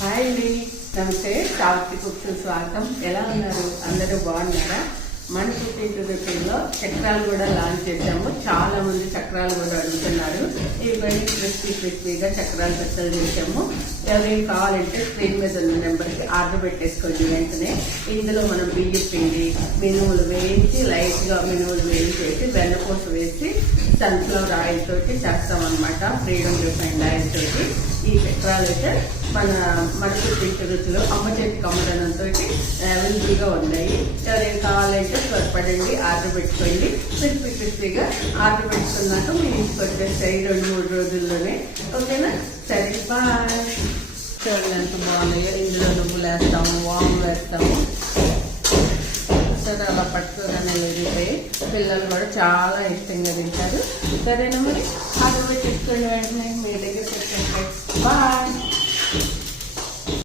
Hi అండి, నమస్తే. సావిత్రి కుక్కు స్వాగతం. ఎలా ఉన్నారు? అందరూ బాగున్నారా? మన రొటీన్లో చక్రాలు కూడా లాంచ్ చేసాము. చాలా మంది చక్రాలు కూడా అడుగుతున్నారు. ఇవన్నీ క్రిస్పీగా చక్రాలు పెద్దలు చేసాము. ఎవరైనా కావాలంటే స్క్రీన్ మీద ఉన్న నెంబర్కి ఆర్డర్ పెట్టేసుకోండి వెంటనే. ఇందులో మనం బియ్యం పిండి, మినుములు వేయించి లైట్గా మినుములు వేయించేసి వెన్నపూస వేసి సన్ఫ్లవర్ ఆయిల్ తోటి చేస్తామన్నమాట. ఫ్రీడమ్ రిఫైండ్ ఆయిల్ తోటి ఈ చక్రాలు అయితే మన రుచిలో అమ్మ చేతి కమ్మదనంతో అవైలబుల్గా ఉన్నాయి. ఎవరైనా కావాలంటే త్వరపడండి, ఆర్డర్ పెట్టుకోండి. క్రిస్పీగా ఆర్డర్ పెట్టుకున్నాక మీ ఇంటికి వచ్చేస్తాయి 2-3 రోజుల్లోనే. ఓకేనా? సరే, బాయ్. చూడండి ఎంత బాగున్నాయో. ఇందులో నువ్వులు వేస్తాము, వాము వేస్తాము. సరే, అలా పట్టుకోగానే వెళ్ళిపోయి పిల్లలు కూడా చాలా ఇష్టంగా తింటారు. సరేనా? మరి ఆర్డర్ పెట్టేసుకోండి వెంటనే మీ దగ్గరికి వచ్చేస్తాయి. బాయ్.